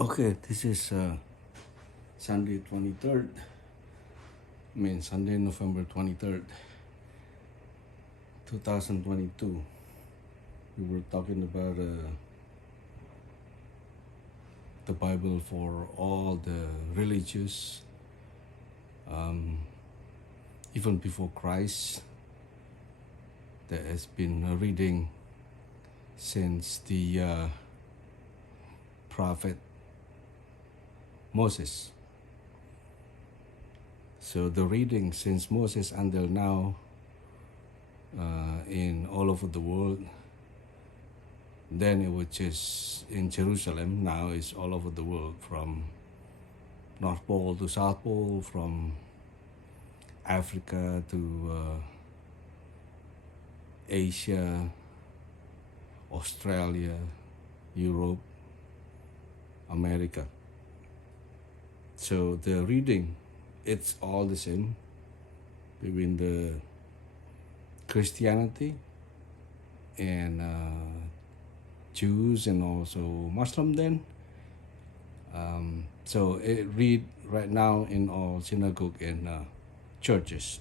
Okay, this is Sunday 23rd. Sunday, November 23rd, 2022. We were talking about the Bible for all the religious, even before Christ, that has been reading since the prophet Moses. So the reading since Moses until now in all over the world, then it was just in Jerusalem, now it's all over the world, from North Pole to South Pole, from Africa to Asia, Australia, Europe, America. So the reading, it's all the same between the Christianity and Jews and also Muslim then. So it read right now in all synagogue and churches.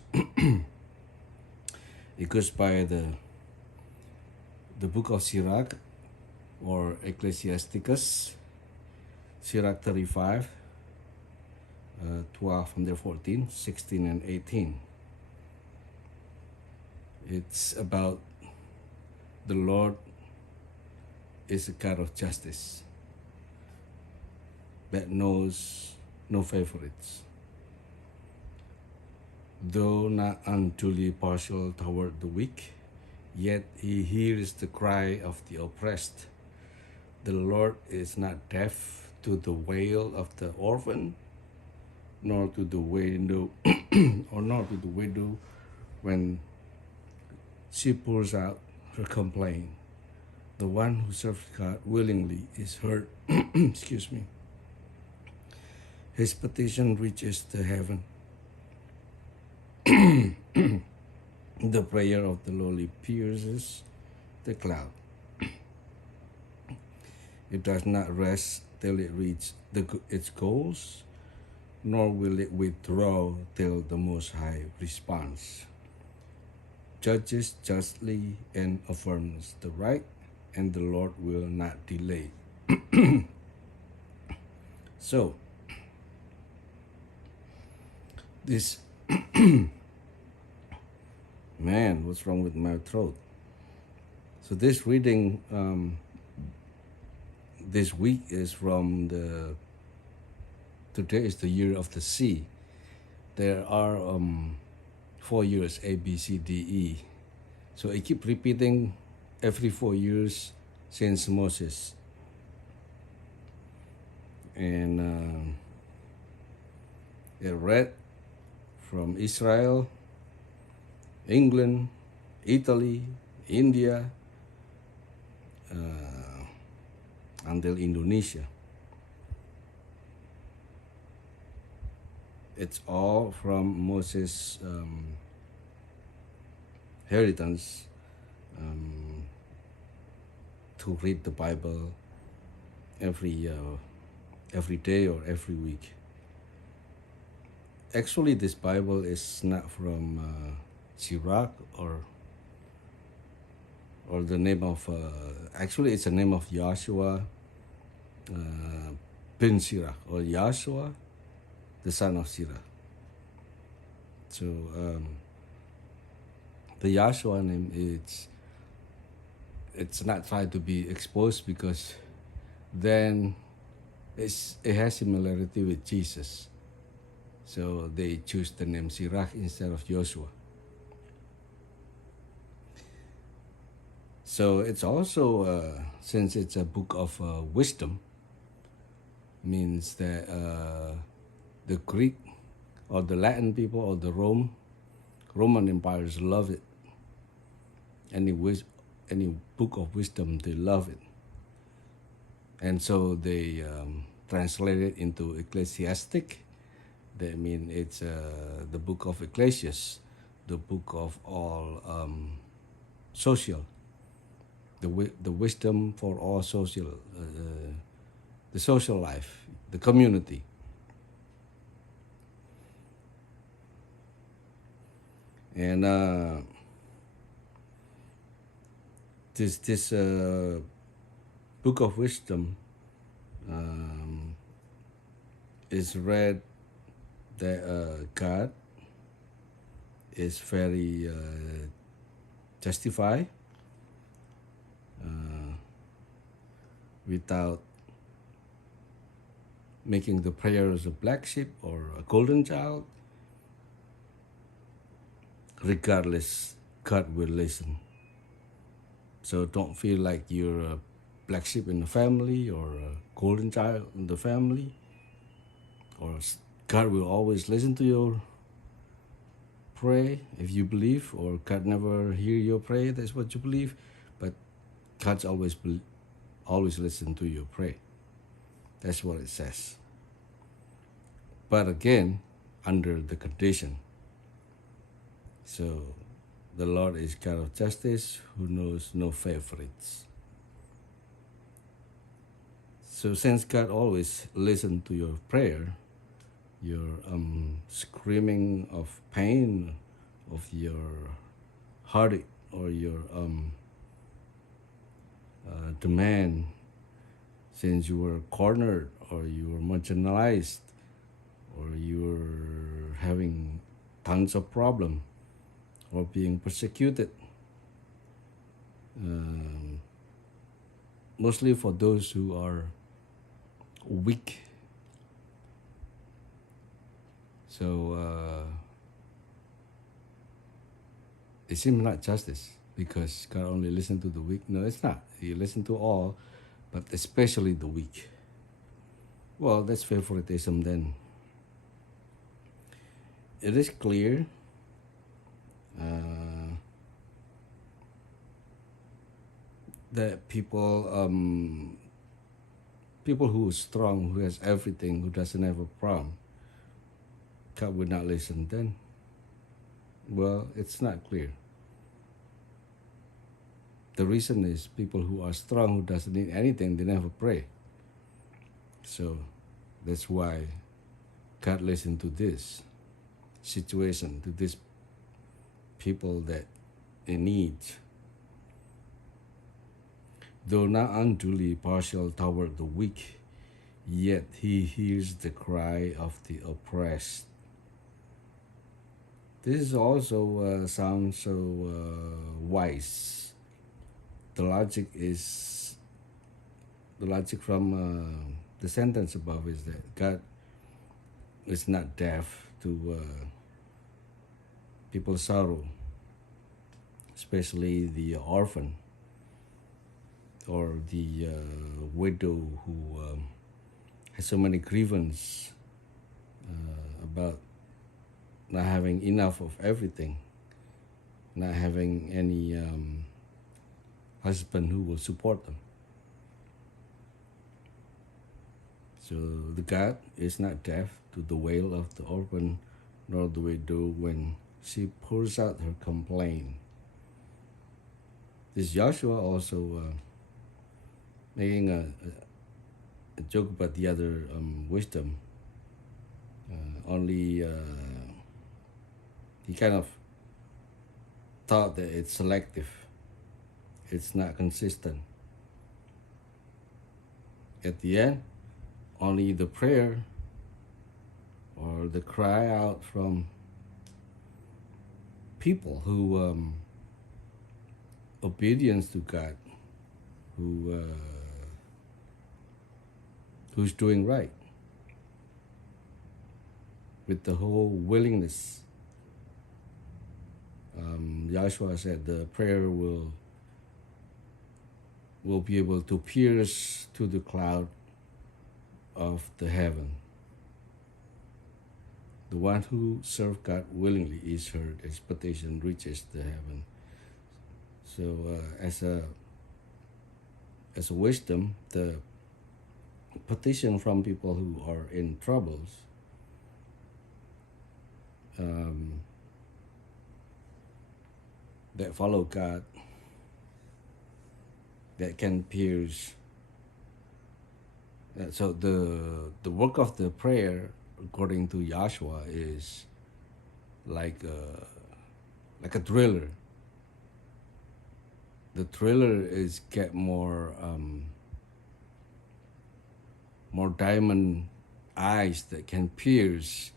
It goes by the book of Sirach or Ecclesiasticus, Sirach 35, 12 and 14, 16 and 18. It's about the Lord is a God of justice that knows no favorites. Though not unduly partial toward the weak, yet he hears the cry of the oppressed. The Lord is not deaf to the wail of the orphan, nor to the widow, or nor to the widow when she pours out her complaint. The one who serves God willingly is heard. Excuse me. His petition reaches the heaven. The prayer of the lowly pierces the cloud. It does not rest till it reaches its goals, nor will it withdraw till the Most High responds. Judges justly and affirms the right, and the Lord will not delay. So, this, man, what's wrong with my throat? So this reading this week is from today is the year of the sea. There are 4 years, A, B, C, D, E. So I keep repeating every 4 years since Moses. And it read from Israel, England, Italy, India, until Indonesia. It's all from Moses' inheritance to read the Bible every day or every week. Actually, this Bible is not from Sirach or the name of, actually it's the name of Yosua bin Sirach, or Yosua, the son of Sirach. So the Yosua name, it's not tried to be exposed because then it has similarity with Jesus. So they choose the name Sirach instead of Yosua. So it's also, since it's a book of wisdom, means that the Greek or the Latin people or the Roman empires love it. Any book of wisdom, they love it. And so they translate it into Ecclesiastic. That means it's the book of Ecclesiastes, the book of all social, the wisdom for all social the social life, the community. And this book of wisdom is read that God is very justified without making the prayers a black sheep or a golden child. Regardless, God will listen. So don't feel like you're a black sheep in the family or a golden child in the family. Or God will always listen to your pray if you believe, or God never hear your prayer, that's what you believe. But God's always listen to your prayer. That's what it says. But again, under the condition. So the Lord is God of justice who knows no favorites. So since God always listens to your prayer, your screaming of pain, of your heartache, or your demand, since you were cornered, or you were marginalized, or you were having tons of problem, or being persecuted, mostly for those who are weak. So it seems not justice because God only listens to the weak. No, it's not. He listens to all, but especially the weak. Well, that's favoritism then. It is clear that people who are strong, who has everything, who doesn't have a problem, God would not listen then. Well, it's not clear. The reason is people who are strong, who doesn't need anything, they never pray. So that's why God listened to this situation, to these people that in need. Though not unduly partial toward the weak, yet he hears the cry of the oppressed. This also sounds so wise. The logic from the sentence above is that God is not deaf to people's sorrow, especially the orphan or the widow who has so many grievances about not having enough of everything, not having any husband who will support them. So the God is not deaf to the wail of the orphan nor the widow when she pours out her complaint. This Joshua also making a joke about the other wisdom. Only he kind of thought that it's selective. It's not consistent. At the end, only the prayer or the cry out from people who obedience to God, who's doing right, with the whole willingness. Joshua said the prayer will be able to pierce to the cloud of the heaven. The one who serves God willingly is heard. Expectation reaches the heaven. So as a wisdom, the petition from people who are in troubles that follow God, that can pierce So the work of the prayer, according to Joshua, is like a thriller. The thriller is get more diamond eyes that can pierce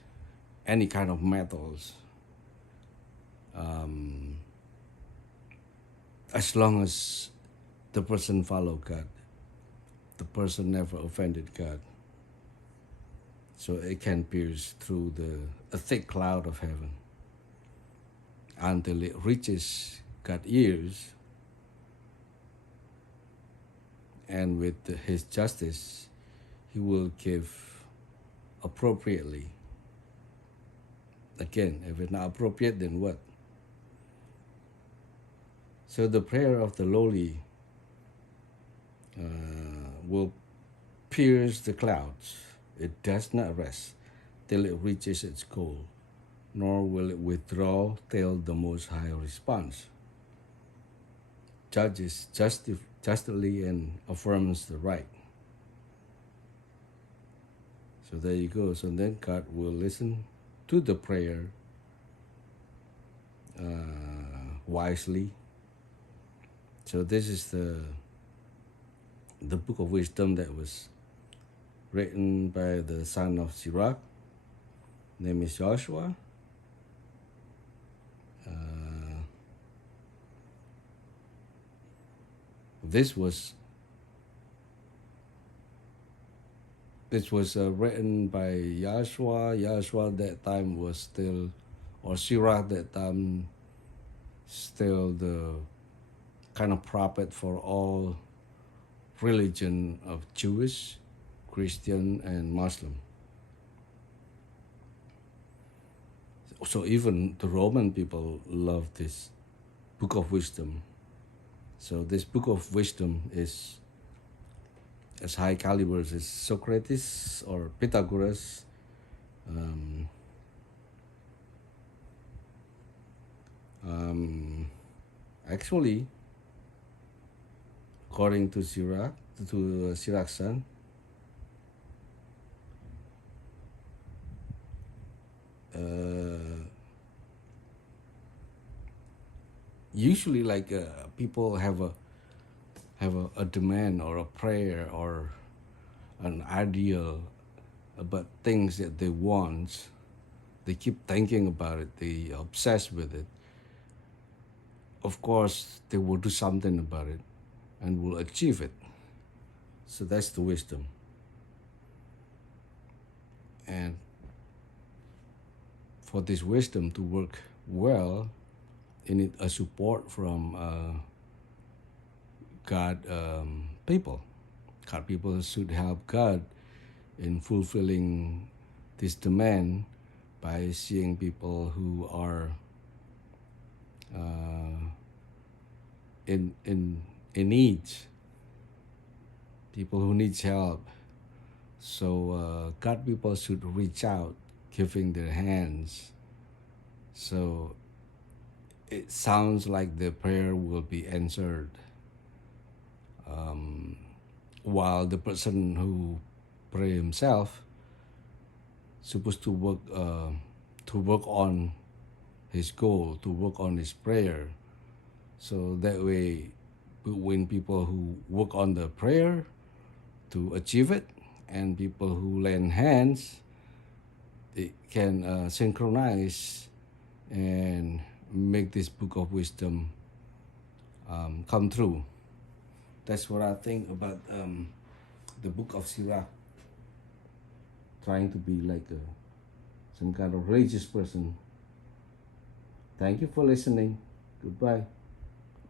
any kind of metals, um, as long as the person follow God, the person never offended God. So it can pierce through a thick cloud of heaven until it reaches God's ears, and with his justice, he will give appropriately. Again, if it's not appropriate, then what? So the prayer of the lowly will pierce the clouds. It does not rest till it reaches its goal, nor will it withdraw till the Most High responds. Judges justly and affirms the right. So there you go. So then God will listen to the prayer wisely. So this is the book of wisdom that was written by the son of Sirach. Name is Joshua. This was written by Yosua. Yosua that time was still, or Sirach that time, still the kind of prophet for all religion of Jewish, Christian, and Muslim. So even the Roman people love this book of wisdom. So this book of wisdom is as high caliber as Socrates or Pythagoras. Actually, according to Sirach's son, usually like people have a demand or a prayer or an ideal about things that they want. They keep thinking about it. They obsess with it. Of course, they will do something about it and will achieve it. So that's the wisdom. And for this wisdom to work well, you need a support from God people. God people should help God in fulfilling this demand by seeing people who are in need, people who needs help. So God people should reach out, giving their hands. So it sounds like the prayer will be answered, while the person who pray himself supposed to work on his goal, to work on his prayer. So that way, when people who work on the prayer to achieve it, and people who lend hands, they can synchronize and make this book of wisdom come true. That's what I think about the book of Sirach. Trying to be like some kind of religious person. Thank you for listening. Goodbye.